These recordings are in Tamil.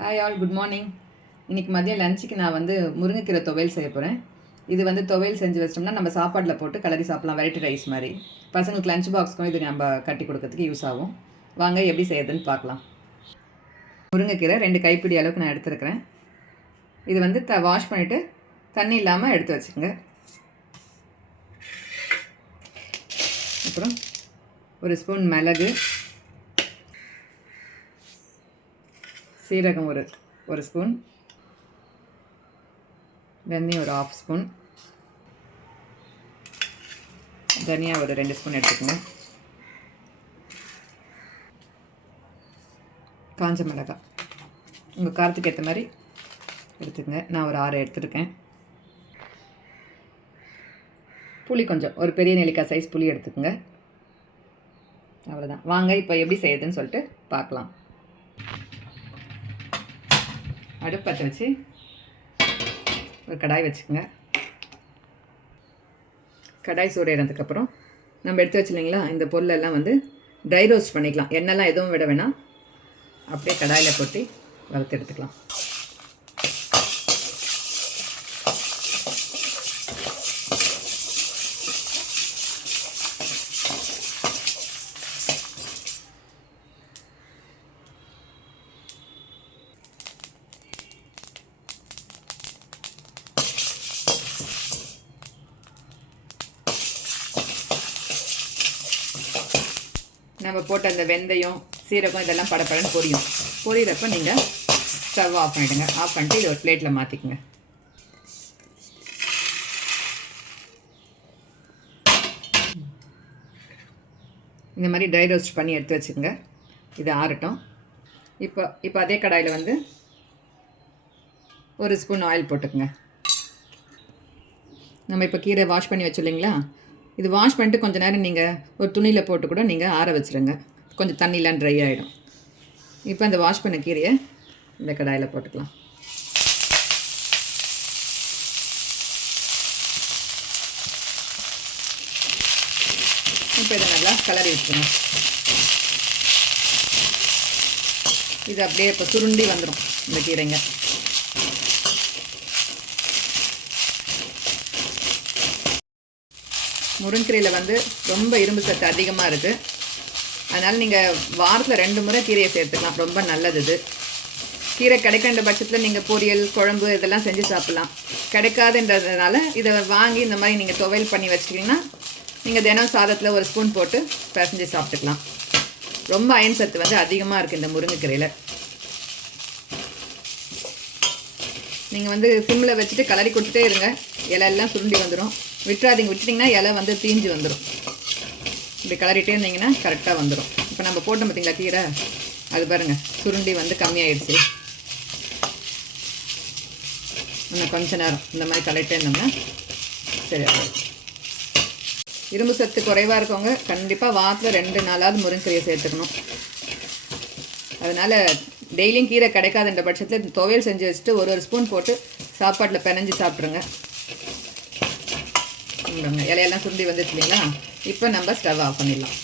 ஹாய் ஆல் குட் மார்னிங் இன்றைக்கி மதியம் லஞ்சுக்கு நான் வந்து முருங்கைக்கீரை துவையல் செய்ய போகிறேன் இது வந்து துவையல் செஞ்சு வச்சிட்டோம்னா நம்ம சாப்பாட்டில் போட்டு கலரி சாப்பிடலாம் வெரைட்டி ரைஸ் மாதிரி. பசங்களுக்கு லஞ்ச் பாக்ஸ்க்கும் இது நம்ம கட்டி கொடுக்கறதுக்கு யூஸ் ஆகும். வாங்க எப்படி செய்யறதுன்னு பார்க்கலாம். முருங்கைக்கீரை ரெண்டு கைப்பிடி அளவுக்கு நான் எடுத்துருக்கிறேன். இது வந்து த வாஷ் பண்ணிவிட்டு தண்ணி இல்லாமல் எடுத்து வச்சுக்கோங்க. அப்புறம் ஒரு ஸ்பூன் மிளகு சீரகம் ஒரு ஒரு ஸ்பூன். வெந்தயம் ஒரு ஆஃப் ஸ்பூன். தனியா ஒரு ரெண்டு ஸ்பூன் எடுத்துக்கோங்க. காஞ்ச மிளகாய் உங்கள் காரத்துக்கு ஏற்ற மாதிரி எடுத்துக்கங்க. நான் ஒரு ஆறு எடுத்துருக்கேன். புளி கொஞ்சம் ஒரு பெரிய நெல்லிக்காய் சைஸ் புளி எடுத்துக்கோங்க. அவ்வளோதான் வாங்க இப்போ எப்படி செய்யுதுன்னு சொல்லிட்டு பார்க்கலாம். அடுப்பத்தை வச்சு ஒரு கடாய் வச்சுக்கோங்க. கடாய் சூடையிறதுக்கப்புறம் நம்ம எடுத்து வச்சுலிங்களா இந்த பொருளெல்லாம் வந்து ட்ரை ரோஸ்ட் பண்ணிக்கலாம். எண்ணெய்லாம் எதுவும் விட வேணாம். அப்படியே கடாயில் கொட்டி வறுத்து எடுத்துக்கலாம். நம்ம போட்ட அந்த வெந்தயம் சீரகம் இதெல்லாம் படப்படன்னு பொரியும். பொரியிறப்ப நீங்கள் ஸ்டவ் ஆஃப் பண்ணிவிடுங்க ஆஃப் பண்ணிட்டு இதை ஒரு பிளேட்டில் மாற்றிக்குங்க இந்த மாதிரி ட்ரை ரோஸ்ட் பண்ணி எடுத்து வச்சுக்கோங்க. இது ஆறட்டும். இப்போ இப்போ அதே கடாயில் வந்து ஒரு ஸ்பூன் ஆயில் போட்டுக்கோங்க. நம்ம இப்போ கீரை வாஷ் பண்ணி வச்சுருந்தீங்களா இது வாஷ் பண்ணிட்டு கொஞ்சம் நேரம் நீங்கள் ஒரு துணியில் போட்டு கூட நீங்கள் ஆற வச்சுருங்க. கொஞ்சம் தண்ணிலாம் ட்ரை ஆகிடும் இப்போ அந்த வாஷ் பண்ண கீரையை இந்த கடாயில் போட்டுக்கலாம். இப்போ இதை நல்லா கலரி விட்டுருங்க. இது அப்படியே இப்போ சுருண்டி வந்துடும் இந்த கீரைங்க. முருங்கீரையில் வந்து ரொம்ப இரும்பு சத்து அதிகமாக இருக்குது அதனால் நீங்கள் வாரத்தில் ரெண்டு முறை கீரையை சேர்த்துக்கலாம். ரொம்ப நல்லது இது. கீரை கிடைக்கின்ற பட்சத்தில் நீங்கள் பொரியல் குழம்பு இதெல்லாம் செஞ்சு சாப்பிட்லாம். கிடைக்காதுன்றதுனால இதை வாங்கி இந்த மாதிரி நீங்கள் துவையல் பண்ணி வச்சிட்டிங்கன்னா நீங்கள் தினம் சாதத்தில் ஒரு ஸ்பூன் போட்டு பிசைஞ்சு சாப்பிட்டுக்கலாம். ரொம்ப அயன் சத்து வந்து அதிகமாக இருக்குது இந்த முருங்கைக்கீரையில் நீங்கள் வந்து சிம்மில் வச்சுட்டு கலரி கொடுத்துட்டே இருங்க. இலையெல்லாம் சுருண்டி வந்துடும் விட்டுறாதீங்க. விட்டுட்டிங்கன்னா இலை வந்து தீஞ்சு வந்துடும் இப்படி கிளறிட்டே இருந்தீங்கன்னா கரெக்டாக வந்துடும் இப்போ நம்ம போட்டோம் பார்த்தீங்களா கீரை? அது பாருங்கள் சுருண்டி வந்து கம்மியாயிடுச்சு. இன்னும் கொஞ்ச நேரம் இந்த மாதிரி கலரிட்டே இருந்தோம்னா சரி இரும்பு சத்து குறைவாக இருக்கவங்க கண்டிப்பாக வாரத்தில் ரெண்டு நாளாவது முருங்கீரையை சேர்த்துக்கணும். அதனால் டெய்லியும் கீரை கிடைக்காதுன்ற பட்சத்தில் துவையல் செஞ்சு வச்சுட்டு ஒரு ஒரு ஸ்பூன் போட்டு சாப்பாட்டில் பிணைஞ்சு சாப்பிட்ருங்க இந்தாங்க இலையெல்லாம் சுண்டி வந்துச்சு இல்லைங்களா? இப்போ நம்ம ஸ்டவ் ஆஃப் பண்ணிடலாம்.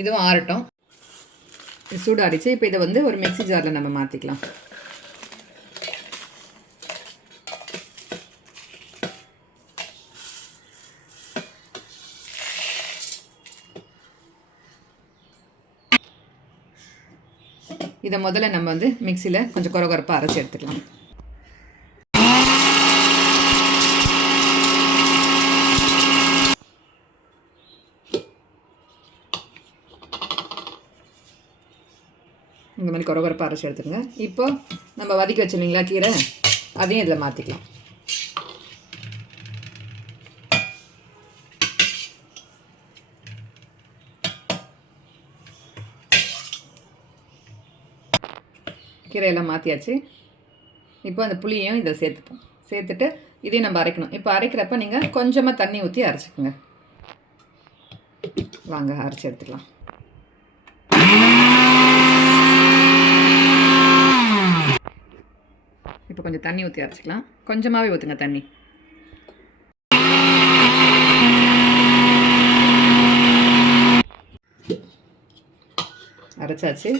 இதுவும் ஆறட்டும். சூடாடிச்சு இப்போ இதை வந்து ஒரு மிக்ஸி ஜாரில் நம்ம மாற்றிக்கலாம் இதை முதல்ல நம்ம வந்து மிக்சியில் கொஞ்சம் குறை குறைப்பாக அரைச்சி எடுத்துக்கலாம். குறகுறப்பாக அரைச்சி எடுத்துக்கோங்க இப்போ நம்ம வதக்கி வச்சுருந்தீங்களா கீரை? அதையும் இதில் மாற்றிக்கலாம் கீரையெல்லாம் மாற்றியாச்சு இப்போ அந்த புளியையும் இதில் சேர்த்துப்போம். சேர்த்துட்டு இதையும் நம்ம அரைக்கணும். இப்போ அரைக்கிறப்ப நீங்கள் கொஞ்சமாக தண்ணி ஊற்றி அரைச்சிக்கோங்க. வாங்க அரைச்சி எடுத்துக்கலாம். இப்போ கொஞ்சம் தண்ணி ஊற்றி அரைச்சிக்கலாம். கொஞ்சமாகவே ஊற்றுங்க தண்ணி. அரைச்சாச்சு.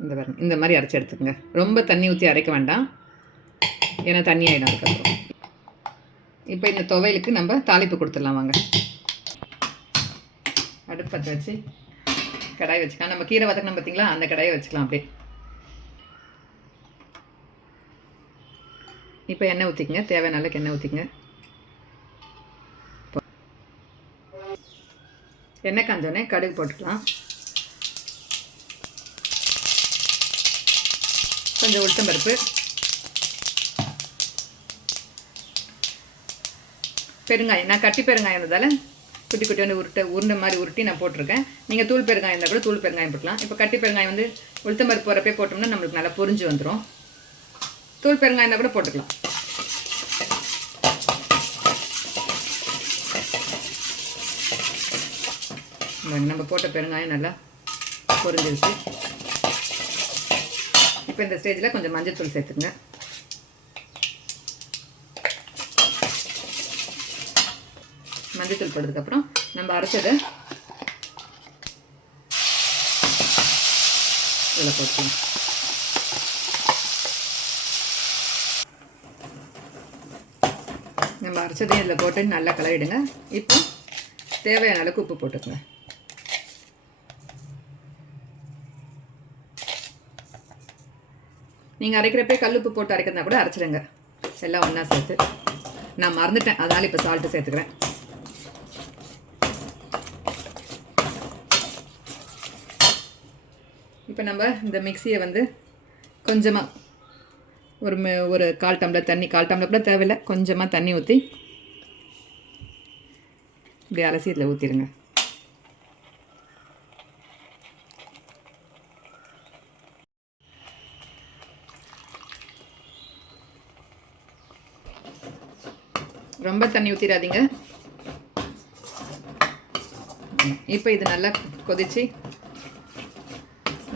இந்த பாருங்க இந்த மாதிரி அரைச்சி எடுத்துக்கோங்க. ரொம்ப தண்ணி ஊற்றி அரைக்க வேண்டாம். ஏன்னா தண்ணி ஆகிடும் அதுக்கப்புறம். இப்போ இந்த துவையலுக்கு நம்ம தாளிப்பு கொடுத்துடலாம் வாங்க. அடுப்பத்தை வச்சு கடாய் வச்சுக்கலாம். நம்ம கீரை வதக்கணும் பார்த்தீங்களா அந்த கடாயை வச்சுக்கலாம் அப்படியே. இப்போ எண்ணெய் ஊற்றிக்கங்க தேவையான அளவுக்கு எண்ணெய் ஊற்றிக்கங்க எண்ணெய் காஞ்சோடனே கடுகு போட்டுக்கலாம். கொஞ்சம் உளுத்தம் பருப்பு. பெருங்காயம். நான் கட்டி பெருங்காயம் இருந்ததால் குட்டி குட்டி வந்து உருட்டை உருண்டை மாதிரி உருட்டி நான் போட்டிருக்கேன். நீங்கள் தூள் பெருங்காயம் இருந்தால் கூட தூள் பெருங்காயம் போட்டுக்கலாம். இப்போ கட்டி பெருங்காயம் வந்து உளுத்தம் பருப்பு போகிறப்பே போட்டோம்னா நம்மளுக்கு நல்லா பொரிஞ்சு வந்துடும் தூள் பெருங்காயம் கூட போட்டுக்கலாம். நம்ம போட்ட பெருங்காயம் நல்லா பொரிஞ்சிருச்சு. இப்போ இந்த ஸ்டேஜில் கொஞ்சம் மஞ்சள் சேர்த்துக்குங்க. மஞ்சத்தூள் போட்டதுக்கப்புறம் நம்ம அரைச்சதை இதில் போட்டுக்கலாம். நம்ம அரைச்சதையும் இதில் போட்டு நல்லா கலரிடுங்க. இப்போ தேவையான அளவுக்கு உப்பு போட்டுக்கோங்க. நீங்கள் அரைக்கிறப்பே கல் உப்பு போட்டு அரைக்கிறதா கூட அரைச்சிடுங்க. எல்லாம் ஒன்றா சேர்த்து. நான் மறந்துட்டேன். அதனால் இப்போ சால்ட்டு சேர்த்துக்கிறேன். இப்போ நம்ம இந்த மிக்சியை வந்து கொஞ்சமாக ஒரு ஒரு கால் டம்ளர் தண்ணி கால் டம்ளர் கூட தேவையில்லை. கொஞ்சமாக தண்ணி ஊற்றி இப்படி அலசி இதில் ஊற்றிடுங்க ரொம்ப தண்ணி ஊற்றிடாதீங்க இப்போ இது நல்லா கொதிச்சு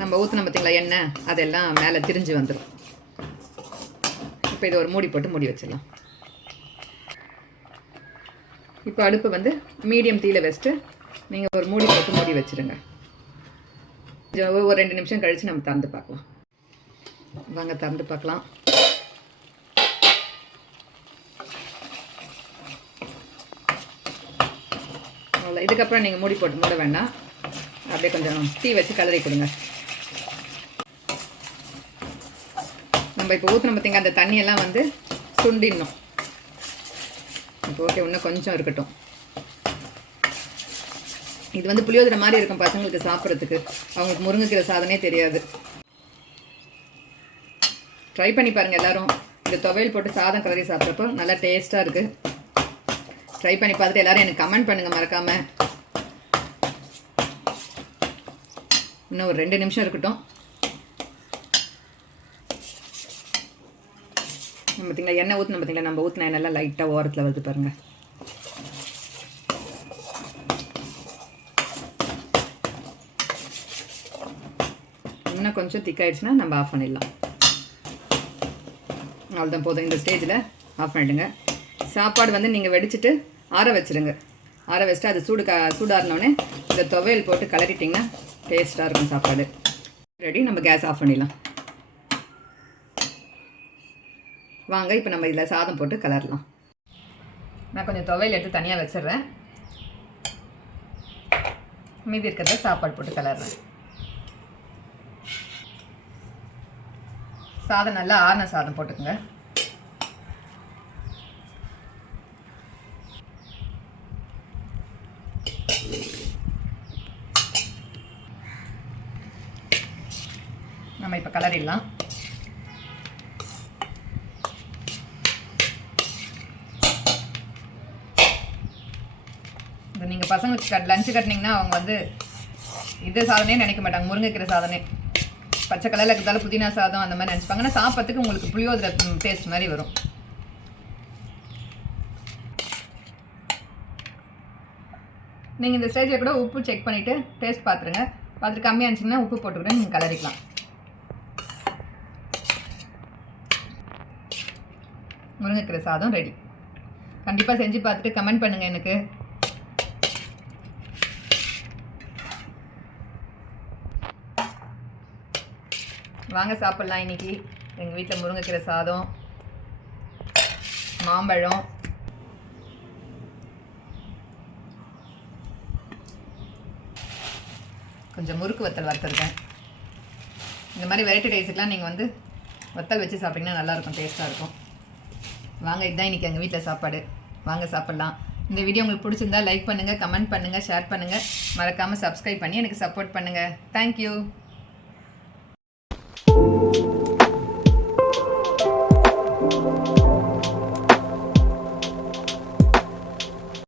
நம்ம ஊற்றின பார்த்தீங்களா எண்ணெய்? அதெல்லாம் மேலே திரிஞ்சு வந்துடும் இப்போ இதை ஒரு மூடி போட்டு மூடி வச்சிடலாம். இப்போ அடுப்பு வந்து மீடியம் தீயில் வச்சுட்டு நீங்கள் ஒரு மூடி போட்டு மூடி வச்சிருங்க. ஒவ்வொரு ஒரு ரெண்டு நிமிஷம் கழித்து நம்ம திறந்து பார்க்கலாம். வாங்க திறந்து பார்க்கலாம். அவ்வளோ இதுக்கப்புறம் நீங்கள் மூடி போட்டு மூட வேண்டாம். அப்படியே கொஞ்சம் டீ வச்சு கலரி கொடுங்க. நம்ம இப்போ ஊற்றின பார்த்திங்க அந்த தண்ணியெல்லாம் வந்து சுண்டிடணும். இப்போ ஓகே இன்னும் கொஞ்சம் இருக்கட்டும். இது வந்து புளியோதரை மாதிரி இருக்கும் பசங்களுக்கு சாப்பிட்றதுக்கு. அவங்களுக்கு முருங்கைக்கீரை சாதனே தெரியாது. ட்ரை பண்ணி பாருங்கள் எல்லாரும். இந்த துவையல் போட்டு சாதம் கலரி சாப்பிட்றப்போ நல்லா டேஸ்ட்டாக இருக்குது ட்ரை பண்ணி பார்த்துட்டு எல்லாரும் எனக்கு கமெண்ட் பண்ணுங்கள் மறக்காமல் இன்னும் ஒரு ரெண்டு நிமிஷம் இருக்கட்டும். நம்ம பார்த்தீங்களா எண்ணெய் ஊற்றின பார்த்தீங்களா நம்ம ஊற்றின எண்ணெய்லாம் லைட்டாக ஓரத்தில் வருது பாருங்கள் இன்னும் கொஞ்சம் திக்காயிடுச்சுன்னா நம்ம ஆஃப் பண்ணிடலாம். அவ்வளோதான் போதும் இந்த ஸ்டேஜில் ஆஃப் பண்ணிடுங்க. சாப்பாடு வந்து நீங்கள் வெடிச்சிட்டு ஆற வச்சிடுங்க ஆற வச்சுட்டு அது சூடு க சூடாறினோடனே இந்த துவையல் போட்டு கலரிட்டிங்கன்னா டேஸ்ட்டாக இருக்கும் சாப்பாடு. ரெடி நம்ம கேஸ் ஆஃப் பண்ணிடலாம். வாங்க இப்போ நம்ம இதில் சாதம் போட்டு கலரலாம். நான் கொஞ்சம் துவையல் எடுத்து தனியாக வச்சிடுறேன். மீதி இருக்கிறத சாப்பாடு போட்டு கலர்றேன். சாதம் நல்லா ஆறின சாதம் போட்டுக்கோங்க. நம்ம இப்போ கலரிடலாம் இது நீங்கள் பசங்களுக்கு கட் லஞ்சு கட்டினீங்கன்னா அவங்க வந்து இது சாதனே நினைக்க மாட்டாங்க. முருங்கைக்கீரை சாதனே. பச்சை கலரில் இருக்கிறதால புதினா சாதம் அந்த மாதிரி நினச்சிப்பாங்க. ஆனால் சாப்பிட்றதுக்கு உங்களுக்கு புளியோதரை டேஸ்ட் மாதிரி வரும். நீங்கள் இந்த ஸ்டேஜில் கூட உப்பு செக் பண்ணிவிட்டு டேஸ்ட் பார்த்துருங்க பார்த்துட்டு கம்மியாக இருந்துச்சுன்னா உப்பு போட்டுக்கிட்டு நீங்கள் கலரிக்கலாம். முருங்கைக்கீரை சாதம் ரெடி கண்டிப்பாக செஞ்சு பார்த்துட்டு கமெண்ட் பண்ணுங்கள் எனக்கு. வாங்க சாப்பிட்லாம் இன்னைக்கு. எங்கள் வீட்டில் முருங்கைக்கீரை சாதம் மாம்பழம். கொஞ்சம் முறுக்கு வத்தல் வறுத்துருக்கேன் இந்த மாதிரி வெரைட்டி ரைஸுக்கெலாம் நீங்கள் வந்து வத்தல் வச்சு சாப்பிட்டிங்கன்னா நல்லாயிருக்கும் டேஸ்ட்டாக இருக்கும். வாங்க இதுதான் இன்றைக்கி எங்கள் வீட்டில் சாப்பாடு. வாங்க சாப்பிட்லாம். இந்த வீடியோ உங்களுக்கு பிடிச்சிருந்தா லைக் பண்ணுங்கள் கமெண்ட் பண்ணுங்கள் ஷேர் பண்ணுங்கள் மறக்காமல் சப்ஸ்கிரைப் பண்ணி எனக்கு சப்போர்ட் பண்ணுங்கள் தேங்க்யூ Thank you.